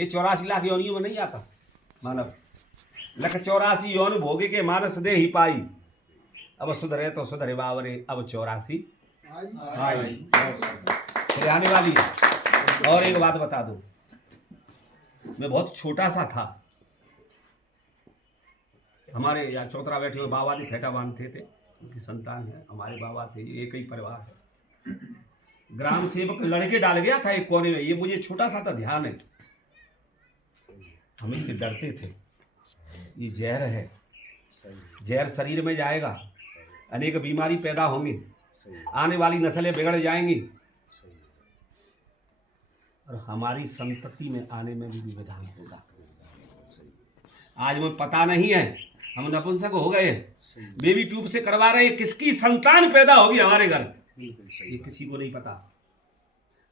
ये 84 लाख योनियों में नहीं आता मानव। लख 84 योनि भोगे के मानस दे ही पाई, अब सुधरे तो सुधरे बावरे, अब 84 फिर आने वाली है। और एक बात बता दूं, मैं बहुत छोटा सा था, हमारे यहाँ चौतरा बैठे हुए बाबा जी फेटा बांधते थे, उनकी संतान है, हमारे बाबा थे, ये एक ही परिवार है। ग्राम सेवक लड़के डाल गया था एक कोने में, ये मुझे छोटा सा था ध्यान है, हम इससे डरते थे। ये जहर है, जहर शरीर में जाएगा, अनेक बीमारी पैदा होंगी, आने वाली नस्लें बिगड़ जाएंगी और हमारी संतति में आने में भी विधान होगा। आज मुझे पता नहीं है, हम नपुंसक हो गए, बेबी ट्यूब से करवा रहे हैं, किसकी संतान पैदा होगी हमारे घर, ये किसी को नहीं पता।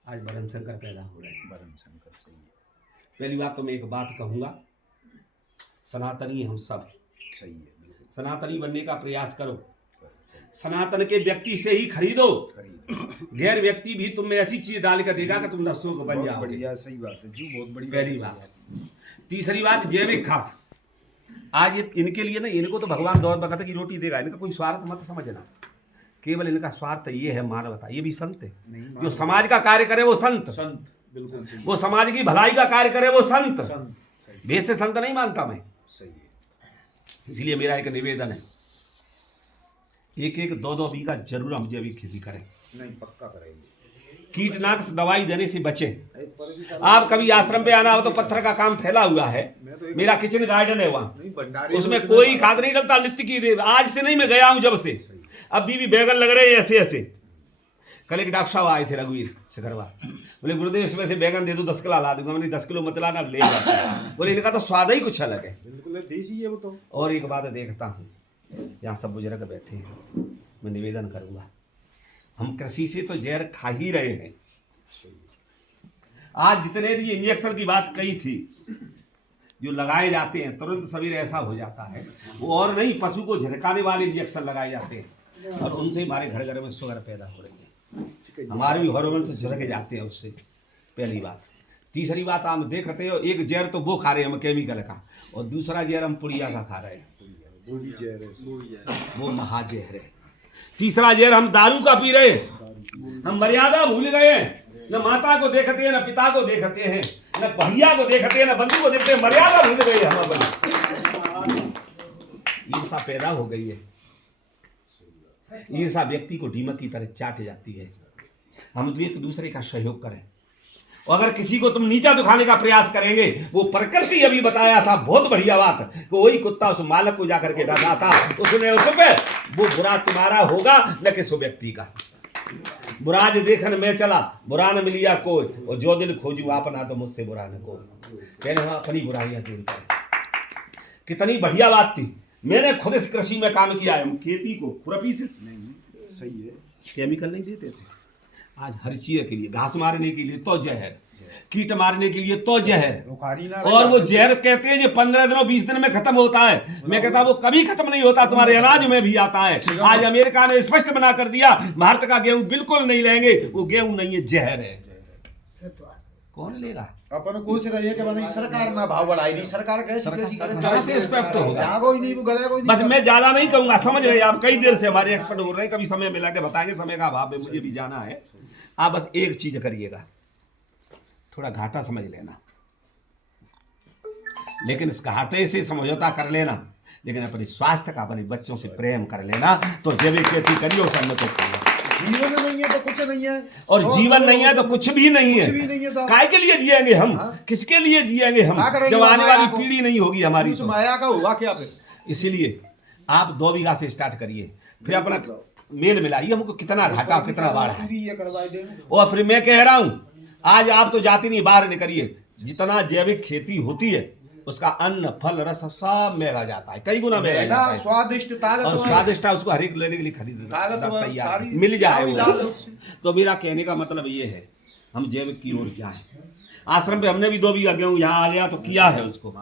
आज बरन शंकर पैदा हो रहे हैं, बरन शंकर सही है। पहली बात तो मैं एक बात कहूँगा, सनातनी हम सब सही है, सनातनी बनने का प्रयास करो, सनातन के व्यक्ति से ही खरीदो, गैर व्यक्ति भी तुम में ऐसी चीज डाल कर देगा कि तुम नफ्सों को बन जाओगे। बढ़िया, सही बात है जी, बहुत बड़ी पहली बात। तीसरी बात, जैविक खाद। आज इनके लिए ना, इनको तो भगवान दौर बकत की रोटी देगा, इनका कोई स्वार्थ मत समझना, केवल इनका स्वार्थ ये है मानवता। ये भी संत है, जो समाज का कार्य करे वो संत, बिल्कुल, वो समाज की भलाई का कार्य करे वो संत। वेद से संत नहीं मानता मैं, सही है। इसलिए मेरा एक निवेदन है, एक एक दो बीघा जरूर हम जैविक खेती करें, नहीं पक्का करेंगे। कीटनाशक दवाई देने से बचें। आप कभी आश्रम पे आना हो तो पत्थर का काम फैला हुआ है, मेरा किचन गार्डन है वहाँ, उसमें कोई खाद नहीं डलता, नित्य की दे। आज से नहीं, मैं गया हूँ जब से, अब भी बैगन लग रहे हैं ऐसे ऐसे। कल एक डॉक्टर साहब आए थे रघुवीर सिकरवा, बोले गुरुदेव इसमें से बैगन दे दो, 10 किलो ला दूंगा। मैंने 10 किलो मत लाना, ले बोले इनका तो स्वाद ही कुछ अलग है, बिल्कुल देसी है वो तो। और एक बात देखता हूँ, यहाँ सब बुजुर्ग बैठे हैं, मैं निवेदन करूंगा, हम कृषि से तो जहर खा ही रहे हैं। आज जितने भी इंजेक्शन की बात कही थी, जो लगाए जाते हैं तुरंत शरीर ऐसा हो जाता है, वो और नहीं, पशु को झटकाने वाले इंजेक्शन लगाए जाते हैं, और उनसे हमारे घर घर में शुगर पैदा हो रही है, हमारे भी हार्मोन से झुरक जाते हैं उससे, पहली बात। तीसरी बात, आप देखते हो, एक जहर तो वो खा रहे हैं हम केमिकल का, और दूसरा जहर हम पुड़िया का खा रहे हैं, वो महाजहर है। तीसरा जहर हम दारू का पी रहे हैं, हम मर्यादा भूल गए हैं, न माता को देखते हैं, न पिता को देखते हैं, न भैया को देखते हैं, न बंधु को देखते हैं, मर्यादा भूल गए हम। ईर्षा पैदा हो गई है, ईर्षा व्यक्ति को दीमक की तरह चाट जाती है। हम तो एक दूसरे का सहयोग करें, और अगर किसी को तुम नीचा दिखाने का प्रयास करेंगे, वो प्रकृति अभी बताया था बहुत बढ़िया बात, कि वही कुत्ता उस मालक को जाकर के डांटा था, उसने उस पे वो बुरा तुम्हारा होगा न किसी व्यक्ति का। बुरा जो देखन में चला, बुरा न मिलिया कोई, और जो दिल खोजू अपना तो मुझसे बुरा न कोई। कहने हम अपनी बुराइयां दूर करें, कितनी बढ़िया बात थी। मैंने खुद इस कृषि में काम किया है, हम खेती को खुरपी से नहीं, सही है, केमिकल नहीं देते थे। आज हर चीज के लिए, घास मारने के लिए तो जहर, कीट मारने के लिए तो जहर, और वो जहर कहते हैं जो 15 दिनों 20 दिन में खत्म होता है। मैं कहता वो कभी खत्म नहीं होता, तुम्हारे अनाज में भी आता है। आज अमेरिका ने स्पष्ट बना कर दिया, भारत का गेहूं बिल्कुल नहीं लेंगे, वो गेहूं नहीं है, जहर है। कौन लेगा? अपन कोशिश रही है कि सरकार ना भाव बढ़ाई रही, सरकार कैसे बस मैं ज्यादा नहीं कहूंगा, समझ रहे आप, कई देर से हमारे एक्सपर्ट बोल रहे हैं, कभी समय मिला के बताएंगे, समय का अभाव है, मुझे भी जाना है। आप बस एक चीज करिएगा, थोड़ा घाटा समझ लेना, लेकिन इस घाटे से समझौता कर लेना, लेकिन अपने स्वास्थ्य का, अपने बच्चों से प्रेम कर लेना, तो जैविक खेती करिए, सम्मत करिए। जीवन नहीं है तो कुछ नहीं है, और जीवन नहीं है तो कुछ भी नहीं है। काय के लिए जिएंगे हम? किसके लिए जिएंगे हम, जब आने वाली पीढ़ी नहीं होगी हमारी तो? माया का हुआ क्या फिर? इसीलिए आप 2 बीघा से स्टार्ट करिए, फिर अपना मेल मिलाइए, हमको कितना घाटा कितना बाढ़ है। और फिर मैं कह रहा हूं, आज आप तो जाति नहीं बाहर निकलिए, जितना जैविक खेती होती है उसका अन्न फल रस सब महंगा जाता है, कई गुना महंगा जाता है। स्वादिष्ट उसको हर एक लेने के लिए खरीदना तैयार मिल जाए वो। तो मेरा कहने का मतलब ये है, हम जैविक की ओर जाएं। आश्रम पे हमने भी 2 बीघा गेहूं यहाँ आ गया तो किया है उसको,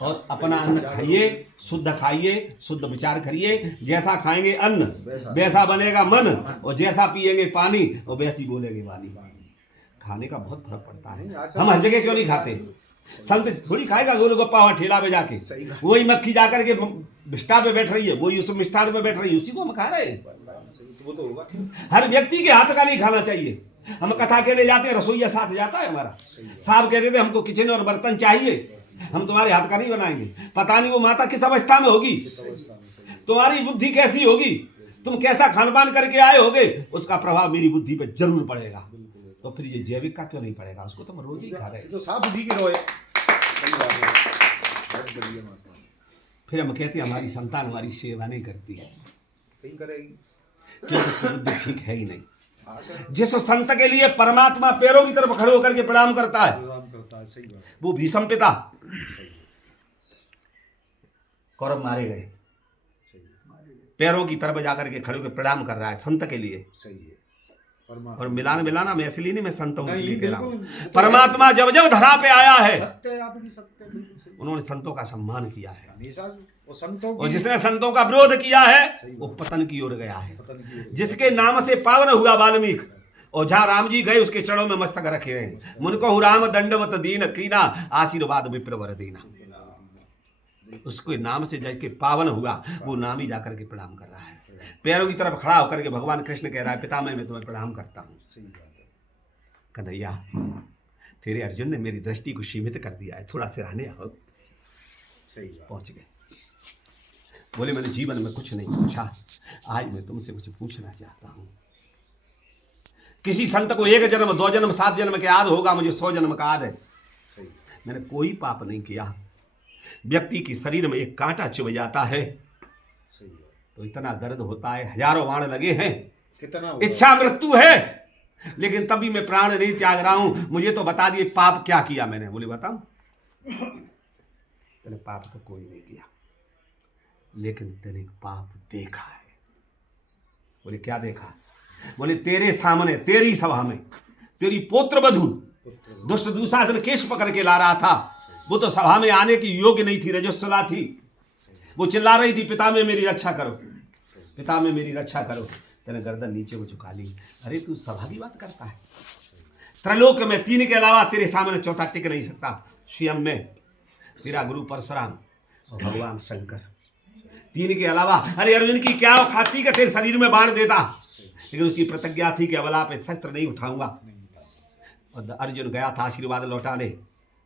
और अपना अन्न खाइए, शुद्ध खाइए, शुद्ध विचार करिए। जैसा खाएंगे अन्न वैसा बनेगा मन, और जैसा पिएंगे पानी और वैसी बोलेंगे वाणी। खाने का बहुत फर्क पड़ता है। नहीं, हम हर जगह क्यों नहीं खाते? संत थोड़ी खाएगा गोलगप्पा वहाँ ठेला पे जाके, सही बात। वही मक्खी जाकर के मिष्ठा पे बैठ रही है, वही उस मिष्ठान पे बैठ रही है, उसी को हम खा रहे हैं। तो वो तो होगा। हर व्यक्ति के हाथ का नहीं खाना चाहिए। हम कथा के लिए जाते हैं, रसोईया साथ जाता है हमारा, साहब कहते थे हमको किचन और बर्तन चाहिए, हम तुम्हारे हाथ का नहीं बनाएंगे। पता नहीं वो माता किस अवस्था में होगी, तुम्हारी बुद्धि कैसी होगी, तुम कैसा खान पान करके आए होगे, उसका प्रभाव मेरी बुद्धि पे जरूर पड़ेगा। तो फिर ये जैविक का क्यों नहीं पड़ेगा? उसको तो हम रोज ही खा रहे हैं। तो साफ बुद्धि के रोए। सही बात है। बहुत बढ़िया बात है। फिर हम कहते हैं हमारी संतान हमारी सेवा नहीं करती है, कहीं करेगी। क्योंकि उसकी बुद्धि ठीक है ही नहीं। हाँ सर, जिस संत के लिए परमात्मा पैरों की तरफ खड़े होकर के प्रणाम करता है, आराम करता है। सही बात। वो भीष्म पिता कौरव मारे गए, सही है। पैरों की तरफ जाकर के खड़े होकर प्रणाम कर रहा है संत के लिए। सही है। परमात्मा और मिलाना मैं इसलिए नहीं, मैं संत हूं इसलिए नहीं, कह रहा हूं। बिल्कुल। परमात्मा जब जब धरा पे आया है, सत्य है, आपकी सत्य है, बिल्कुल सही। उन्होंने संतों का सम्मान किया है, हमेशा वो संतों और की जिसने संतों का विरोध किया है वो पतन की ओर गया है। पतन की ओर। जिसके नाम से पावन हुआ वाल्मीकि, और जहाँ राम जी गए उसके चरणों में मस्तक रखे हैं। मुनको राम दंडवत दीन कीना, आशीर्वाद विप्रवर दीना। उसके नाम से जाके पावन हुआ, वो नाम ही जाकर के प्रणाम कर रहा है। पैरों की तरफ खड़ा होकर के भगवान कृष्ण कह रहा है, पिता मैं तुम्हें प्रणाम करता हूँ। सही बात है। कन्हैया, तेरे अर्जुन ने मेरी दृष्टि को सीमित कर दिया है, थोड़ा सिराने आओ। सही बात। पहुंच गए। बोले मैंने जीवन में कुछ नहीं पूछा, आज मैं तुमसे कुछ पूछना चाहता हूं। किसी संत को 1 जन्म 2 जन्म 7 जन्म के याद होगा, मुझे 100 जन्म का याद है। सही। मैंने कोई पाप नहीं किया। व्यक्ति के शरीर में एक कांटा चुभ जाता है सही बात। तो इतना दर्द होता है, हजारों बाण लगे हैं, कितना होगा? इच्छा मृत्यु है, लेकिन तभी मैं प्राण नहीं त्याग रहा हूं। मुझे तो बता दिए पाप क्या किया मैंने। बोले बताऊं? मैंने पाप तो कोई नहीं किया, लेकिन तेने एक पाप देखा है। बोले क्या देखा? बोले तेरे सामने तेरी सभा में तेरी पौत्र वधू दुष्ट दुशासन केश पकड़ के ला रहा था। वो तो सभा में आने की योग्य नहीं थी, रजस्वला थी। वो चिल्ला रही थी पिता में मेरी रक्षा करो, पिता में मेरी रक्षा करो। तेने गर्दन नीचे को झुका ली। अरे तू सभा की बात करता है? त्रैलोक में 3 के अलावा तेरे सामने चौथा टिक नहीं सकता। स्वयं में तेरा गुरु परशुराम और भगवान शंकर, 3 के अलावा। अरे अर्जुन की क्या औकात थी कि तेरे शरीर में बाण देता, लेकिन उसकी प्रतिज्ञा थी कि अबला पे शस्त्र नहीं उठाऊंगा। और अर्जुन गया था आशीर्वाद लौटाने।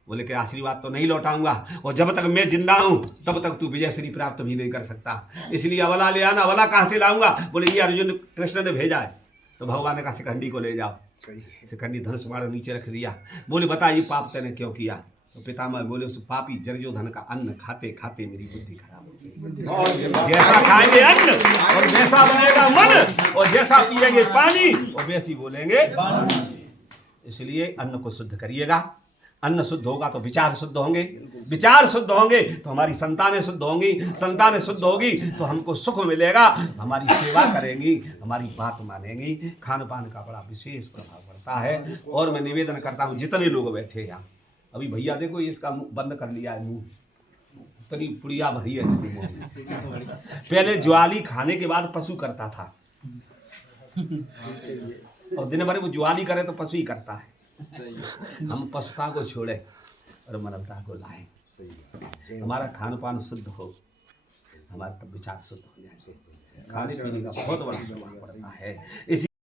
बोले कि आशीर्वाद तो नहीं लौटाऊंगा, और जब तक मैं जिंदा हूं तब तक तू विजय श्री प्राप्त भी नहीं कर सकता, इसलिए अबला ले आना। अबला कहाँ से लाऊंगा? बोले ये अर्जुन कृष्ण ने भेजा है। तो भगवान ने कहा शिखंडी को ले जाओ। शिखंडी धनुष बाण नीचे रख दिया। बोले बता ये पाप तूने क्यों किया? तो पितामह बोले उस पापी जर्जोधन का अन्न खाते खाते मेरी बुद्धि खराब हो गई। जैसा खाएंगे अन्न और जैसा बनेगा मन, और जैसा पिएंगे पानी और वैसी बोलेंगे। इसलिए अन्न को शुद्ध करिएगा। अन्न शुद्ध होगा तो विचार शुद्ध होंगे, विचार शुद्ध होंगे तो हमारी संतानें शुद्ध होंगी, संतानें शुद्ध होगी तो हमको सुख मिलेगा, हमारी सेवा करेंगी, हमारी बात मानेंगी। खान पान का बड़ा विशेष प्रभाव पड़ता है। और मैं निवेदन करता हूँ जितने लोग बैठे यहाँ, अभी भैया देखो ये इसका मुंह बंद कर लिया है, मुंह इतनी पुड़िया भरी है इसके मुंह में। पहले ज्वाली खाने के बाद पशु करता था, और दिन भर वो ज्वाली करे तो पशु ही करता है। हम पशुता को छोड़े और मानवता को लाए। हमारा खान पान शुद्ध हो, हमारा तब विचार शुद्ध हो जाए। खाने पीने का बहुत बड़ा प्रभाव पड़ता है। इसी